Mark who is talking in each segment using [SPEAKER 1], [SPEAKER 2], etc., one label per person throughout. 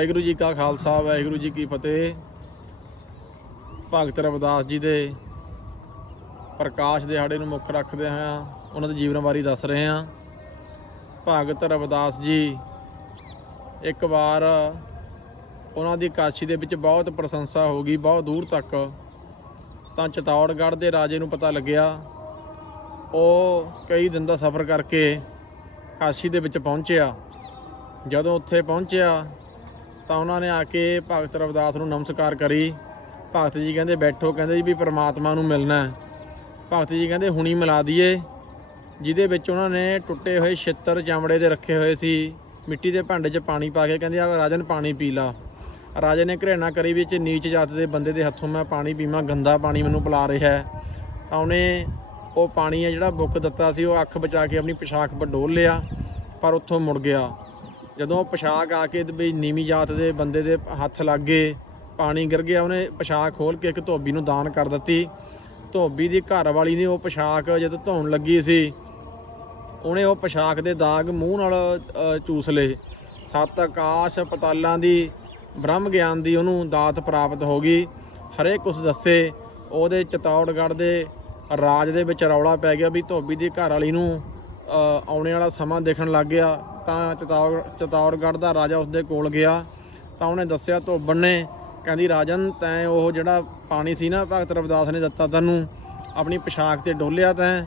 [SPEAKER 1] ਵਾਹਿਗੁਰੂ ਜੀ ਕਾ ਖਾਲਸਾ, ਵਾਹਿਗੁਰੂ ਜੀ ਕੀ ਫਤਿਹ। ਭਗਤ ਰਵਿਦਾਸ ਜੀ ਦੇ ਪ੍ਰਕਾਸ਼ ਦਿਹਾੜੇ ਨੂੰ ਮੁੱਖ ਰੱਖਦੇ ਹਾਂ ਉਹਨਾਂ ਦੇ ਜੀਵਨ ਬਾਰੇ ਦੱਸ ਰਹੇ ਹਾਂ। ਭਗਤ ਰਵਿਦਾਸ ਜੀ ਇੱਕ ਵਾਰ ਉਹਨਾਂ ਦੀ ਕਾਸ਼ੀ ਦੇ ਵਿੱਚ ਬਹੁਤ ਪ੍ਰਸ਼ੰਸਾ ਹੋ ਗਈ, ਬਹੁਤ ਦੂਰ ਤੱਕ। ਤਾਂ ਚਤੌੜਗੜ੍ਹ ਦੇ ਰਾਜੇ ਨੂੰ ਪਤਾ ਲੱਗਿਆ, ਉਹ ਕਈ ਦਿਨ ਦਾ ਸਫ਼ਰ ਕਰਕੇ ਕਾਸ਼ੀ ਦੇ ਵਿੱਚ ਪਹੁੰਚਿਆ। ਜਦੋਂ ਉੱਥੇ ਪਹੁੰਚਿਆ ਤਾਂ ਉਹਨਾਂ ਨੇ ਆ ਕੇ ਭਗਤ ਰਵਿਦਾਸ ਨੂੰ ਨਮਸਕਾਰ ਕਰੀ। ਭਗਤ ਜੀ ਕਹਿੰਦੇ ਬੈਠੋ, ਕਹਿੰਦੇ ਜੀ ਵੀ ਪ੍ਰਮਾਤਮਾ ਨੂੰ ਮਿਲਣਾ ਹੈ। ਭਗਤ ਜੀ ਕਹਿੰਦੇ ਹੁਣੀ ਮਿਲਾ ਦਈਏ। ਜਿਹਦੇ ਵਿੱਚ ਉਹਨਾਂ ਨੇ ਟੁੱਟੇ ਹੋਏ ਛਿੱਤਰ ਚਮੜੇ ਦੇ ਰੱਖੇ ਹੋਏ ਸੀ। ਮਿੱਟੀ ਦੇ ਭਾਂਡੇ 'ਚ ਪਾਣੀ ਪਾ ਕੇ ਕਹਿੰਦੇ ਆ, ਰਾਜਨ, ਪਾਣੀ ਪੀ ਲਾ। ਰਾਜੇ ਨੇ ਘਰੇਣਾ ਕਰੀ ਵਿੱਚ ਨੀਚ ਜਾਤ ਦੇ ਬੰਦੇ ਦੇ ਹੱਥੋਂ, ਮੈਂ ਪਾਣੀ ਪੀਵਾਂ, ਗੰਦਾ ਪਾਣੀ ਮੈਨੂੰ ਪਿਲਾ ਰਿਹਾ ਹੈ। ਤਾਂ ਉਹਨੇ ਉਹ ਪਾਣੀ ਹੈ ਜਿਹੜਾ ਬੁੱਕ ਦਿੱਤਾ ਸੀ, ਉਹ ਅੱਖ ਬਚਾ ਕੇ ਆਪਣੀ ਪੋਸ਼ਾਕ ਪਰ ਡੋਲ ਲਿਆ, ਪਰ ਉੱਥੋਂ ਮੁੜ ਗਿਆ। ਜਦੋਂ ਉਹ ਪੋਸ਼ਾਕ ਆ ਕੇ ਵੀ ਨੀਵੀਂ ਜਾਤ ਦੇ ਬੰਦੇ ਦੇ ਹੱਥ ਲੱਗ ਗਏ, ਪਾਣੀ ਗਿਰ ਗਿਆ, ਉਹਨੇ ਪੋਸ਼ਾਕ ਖੋਲ ਕੇ ਇੱਕ ਧੋਬੀ ਨੂੰ ਦਾਨ ਕਰ ਦਿੱਤੀ। ਧੋਬੀ ਦੀ ਘਰ ਵਾਲੀ ਨੇ ਉਹ ਪੋਸ਼ਾਕ ਜਦੋਂ ਧੋਣ ਲੱਗੀ ਸੀ, ਉਹਨੇ ਉਹ ਪੋਸ਼ਾਕ ਦੇ ਦਾਗ ਮੂੰਹ ਨਾਲ ਚੂਸ ਲਏ। ਸੱਤ ਆਕਾਸ਼ ਪਤਾਲਾਂ ਦੀ, ਬ੍ਰਹਮ ਗਿਆਨ ਦੀ ਉਹਨੂੰ ਦਾਤ ਪ੍ਰਾਪਤ ਹੋ ਗਈ। ਹਰੇਕ ਉਸ ਦੱਸੇ, ਉਹਦੇ ਚਤੌੜਗੜ੍ਹ ਦੇ ਰਾਜ ਦੇ ਵਿੱਚ ਰੌਲਾ ਪੈ ਗਿਆ ਵੀ ਧੋਬੀ ਦੀ ਘਰ ਵਾਲੀ ਨੂੰ ਆਉਣੇ ਵਾਲਾ ਸਮਾਂ ਦੇਖਣ ਲੱਗ ਗਿਆ। ਤਾਂ ਚਤੌੜ ਚਤੌੜਗੜ੍ਹ ਦਾ ਰਾਜਾ ਉਸਦੇ ਕੋਲ ਗਿਆ। ਤਾਂ ਉਹਨੇ ਦੱਸਿਆ ਧੋਬਣ ਨੇ ਕਹਿੰਦੀ, ਰਾਜਨ, ਤੈਂ ਉਹ ਜਿਹੜਾ ਪਾਣੀ ਸੀ ਨਾ ਭਗਤ ਰਵਿਦਾਸ ਨੇ ਦਿੱਤਾ ਤੈਨੂੰ, ਆਪਣੀ ਪੋਸ਼ਾਕ ਤੇ ਡੋਲਿਆ ਤੈਂ,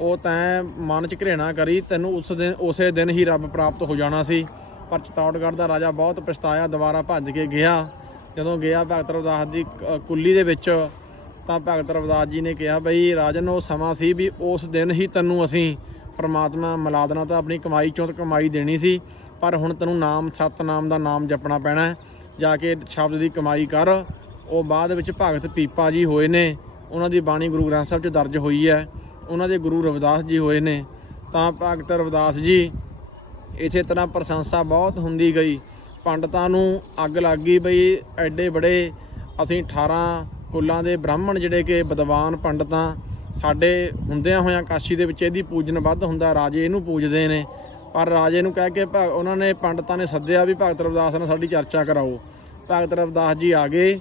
[SPEAKER 1] ਉਹ ਤੈਂ ਮਨ ਚ ਘਰੇਣਾ ਕਰੀ, ਤੈਨੂੰ ਉਸ ਦਿਨ, ਉਸੇ ਦਿਨ ਹੀ ਰੱਬ ਪ੍ਰਾਪਤ ਹੋ ਜਾਣਾ ਸੀ। ਪਰ ਚਤੌੜਗੜ੍ਹ ਦਾ ਰਾਜਾ ਬਹੁਤ ਪਛਤਾਇਆ, ਦੁਬਾਰਾ ਭੱਜ ਕੇ ਗਿਆ। ਜਦੋਂ ਗਿਆ ਭਗਤ ਰਵਿਦਾਸ ਦੀ ਕ- ਕੁੱਲੀ ਦੇ ਵਿੱਚ, ਤਾਂ ਭਗਤ ਰਵਿਦਾਸ ਜੀ ਨੇ ਕਿਹਾ, ਬਈ ਰਾਜਨ, ਉਹ ਸਮਾਂ ਸੀ ਵੀ ਉਸ ਦਿਨ ਹੀ ਤੈਨੂੰ ਅਸੀਂ ਪ੍ਰਮਾਤਮਾ ਮਿਲਾ ਦੇਣਾ ਤਾਂ ਆਪਣੀ ਕਮਾਈ ਚੋਂ ਤਾਂ ਕਮਾਈ ਦੇਣੀ ਸੀ, ਪਰ ਹੁਣ ਤੈਨੂੰ ਨਾਮ, ਸਤਨਾਮ ਦਾ ਨਾਮ ਜਪਣਾ ਪੈਣਾ ਜਾ ਕੇ ਸ਼ਬਦ ਦੀ ਕਮਾਈ ਕਰ। ਉਹ ਬਾਅਦ ਵਿੱਚ ਭਗਤ ਪੀਪਾ ਜੀ ਹੋਏ ਨੇ। ਉਹਨਾਂ ਦੀ ਬਾਣੀ ਗੁਰੂ ਗ੍ਰੰਥ ਸਾਹਿਬ 'ਚ ਦਰਜ ਹੋਈ ਹੈ। ਉਹਨਾਂ ਦੇ ਗੁਰੂ ਰਵਿਦਾਸ ਜੀ ਹੋਏ ਨੇ। ਤਾਂ ਭਗਤ ਰਵਿਦਾਸ ਜੀ, ਇਸੇ ਤਰ੍ਹਾਂ ਪ੍ਰਸ਼ੰਸਾ ਬਹੁਤ ਹੁੰਦੀ ਗਈ। ਪੰਡਤਾਂ ਨੂੰ ਅੱਗ ਲੱਗ ਗਈ ਬਈ ਐਡੇ ਬੜੇ। ਅਸੀਂ 18 ਕੁੱਲਾਂ ਦੇ ਬ੍ਰਾਹਮਣ ਜਿਹੜੇ ਕਿ ਵਿਦਵਾਨ ਪੰਡਤਾਂ ਸਾਡੇ ਹੁੰਦਿਆਂ ਹੋਇਆਂ ਕਾਸ਼ੀ ਦੇ ਵਿੱਚ ਇਹਦੀ ਪੂਜਨ ਵੱਧ ਹੁੰਦਾ, ਰਾਜੇ ਇਹਨੂੰ ਪੂਜਦੇ ਨੇ। ਪਰ ਰਾਜੇ ਨੂੰ ਕਹਿ ਕੇ ਭਗ- ਉਹਨਾਂ ਨੇ ਪੰਡਤਾਂ ਨੇ ਸੱਦਿਆ ਵੀ ਭਗਤ ਰਵਿਦਾਸ ਨਾਲ ਸਾਡੀ ਚਰਚਾ ਕਰਾਓ। ਭਗਤ ਰਵਿਦਾਸ ਜੀ ਆ ਗਏ।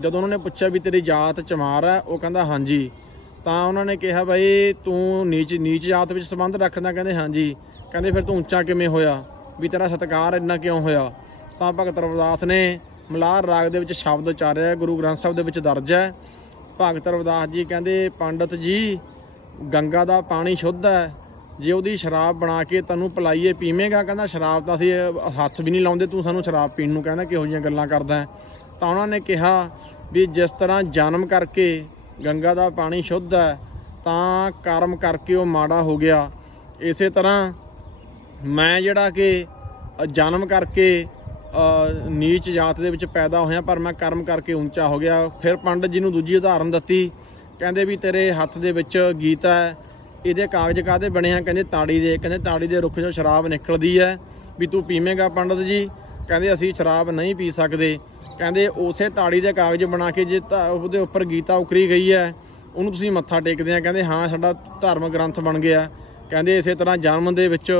[SPEAKER 1] ਜਦੋਂ ਉਹਨਾਂ ਨੇ ਪੁੱਛਿਆ ਵੀ ਤੇਰੀ ਜਾਤ ਚਮਾਰ ਹੈ, ਉਹ ਕਹਿੰਦਾ, ਹਾਂਜੀ। ਤਾਂ ਉਹਨਾਂ ਨੇ ਕਿਹਾ, ਬਈ ਤੂੰ ਨੀਚ ਨੀਚ ਜਾਤ ਵਿੱਚ ਸੰਬੰਧ ਰੱਖਦਾ? ਕਹਿੰਦੇ, ਹਾਂਜੀ। ਕਹਿੰਦੇ, ਫਿਰ ਤੂੰ ਉੱਚਾ ਕਿਵੇਂ ਹੋਇਆ? ਵੀ ਤੇਰਾ ਸਤਿਕਾਰ ਇੰਨਾ ਕਿਉਂ ਹੋਇਆ? ਤਾਂ ਭਗਤ ਰਵਿਦਾਸ ਨੇ ਮਲਾਰ ਰਾਗ ਦੇ ਵਿੱਚ ਸ਼ਬਦ ਉਚਾਰਿਆ, ਗੁਰੂ ਗ੍ਰੰਥ ਸਾਹਿਬ ਦੇ ਵਿੱਚ ਦਰਜ ਹੈ। ਭਗਤ ਰਵਿਦਾਸ ਜੀ ਕਹਿੰਦੇ, ਪੰਡਤ ਜੀ, ਗੰਗਾ ਦਾ ਪਾਣੀ ਸ਼ੁੱਧ ਹੈ। ਜੇ ਉਹਦੀ ਸ਼ਰਾਬ ਬਣਾ ਕੇ ਤੈਨੂੰ ਪਲਾਈਏ, ਪੀਵੇਂਗਾ? ਕਹਿੰਦਾ, ਸ਼ਰਾਬ ਤਾਂ ਅਸੀਂ ਹੱਥ ਵੀ ਨਹੀਂ ਲਾਉਂਦੇ, ਤੂੰ ਸਾਨੂੰ ਸ਼ਰਾਬ ਪੀਣ ਨੂੰ ਕਹਿੰਦਾ, ਕਿਹੋ ਜਿਹੀਆਂ ਗੱਲਾਂ ਕਰਦਾ ਤਾਂ ਉਹਨਾਂ ਨੇ ਕਿਹਾ ਵੀ ਜਿਸ ਤਰ੍ਹਾਂ ਜਨਮ ਕਰਕੇ ਗੰਗਾ ਦਾ ਪਾਣੀ ਸ਼ੁੱਧ ਹੈ, ਤਾਂ ਕਰਮ ਕਰਕੇ ਉਹ ਮਾੜਾ ਹੋ ਗਿਆ। ਇਸੇ ਤਰ੍ਹਾਂ ਮੈਂ ਜਿਹੜਾ ਕਿ ਜਨਮ ਕਰਕੇ ਨੀਚ ਜਾਤ ਦੇ ਵਿੱਚ ਪੈਦਾ ਹੋਇਆ, ਪਰ ਮੈਂ ਕਰਮ ਕਰਕੇ ਉੱਚਾ ਹੋ ਗਿਆ। ਫਿਰ ਪੰਡਤ ਜੀ ਨੂੰ ਦੂਜੀ ਉਦਾਹਰਨ ਦਿੱਤੀ। ਕਹਿੰਦੇ ਵੀ ਤੇਰੇ ਹੱਥ ਦੇ ਵਿੱਚ ਗੀਤਾ ਹੈ, ਇਹਦੇ ਕਾਗਜ਼ ਕਾਦੇ ਬਣੇ ਆ? ਕਹਿੰਦੇ ਤਾੜੀ ਦੇ। ਕਹਿੰਦੇ ਤਾੜੀ ਦੇ ਰੁੱਖ 'ਚੋਂ ਸ਼ਰਾਬ ਨਿਕਲਦੀ ਹੈ। ਵੀ ਤੂੰ ਪੀਵੇਂਗਾ ਪੰਡਤ ਜੀ? ਕਹਿੰਦੇ ਅਸੀਂ ਸ਼ਰਾਬ ਨਹੀਂ ਪੀ ਸਕਦੇ। ਕਹਿੰਦੇ ਉਸੇ ਤਾੜੀ ਦੇ ਕਾਗਜ਼ ਬਣਾ ਕੇ ਜੇ ਤਾਂ ਉਹਦੇ ਉੱਪਰ ਗੀਤਾ ਉਕਰੀ ਗਈ ਹੈ, ਉਹਨੂੰ ਤੁਸੀਂ ਮੱਥਾ ਟੇਕਦੇ ਆ। ਕਹਿੰਦੇ ਹਾਂ, ਸਾਡਾ ਧਰਮ ਗ੍ਰੰਥ ਬਣ ਗਿਆ। ਕਹਿੰਦੇ ਇਸੇ ਤਰ੍ਹਾਂ ਜਨਮ ਦੇ ਵਿੱਚ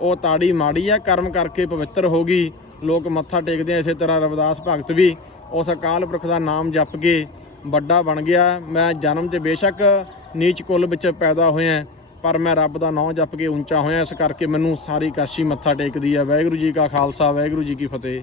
[SPEAKER 1] ਉਹ ਤਾੜੀ ਮਾੜੀ ਆ ਕਰਮ ਕਰਕੇ ਪਵਿੱਤਰ ਹੋ ਗਈ। ਲੋਕ ਮੱਥਾ ਟੇਕਦੇ ਆ, ਇਸੇ ਤਰ੍ਹਾਂ ਰਵਿਦਾਸ ਭਗਤ ਵੀ ਉਸ ਅਕਾਲ ਪੁਰਖ ਦਾ ਨਾਮ ਜਪ ਕੇ ਵੱਡਾ ਬਣ ਗਿਆ। ਮੈਂ ਜਨਮ 'ਚ ਬੇਸ਼ੱਕ ਨੀਚ ਕੁੱਲ ਵਿੱਚ ਪੈਦਾ ਹੋਇਆ ਪਰ ਮੈਂ ਰੱਬ ਦਾ ਨਾਮ ਜਪ ਕੇ ਉੱਚਾ ਹੋਇਆ ਇਸ ਕਰਕੇ ਮੈਨੂੰ ਸਾਰੀ ਕਾਸ਼ੀ ਮੱਥਾ ਟੇਕਦੀ ਆ। ਵਾਹਿਗੁਰੂ ਜੀ ਕਾ ਖਾਲਸਾ, ਵਾਹਿਗੁਰੂ ਜੀ ਕੀ ਫਤਿਹ।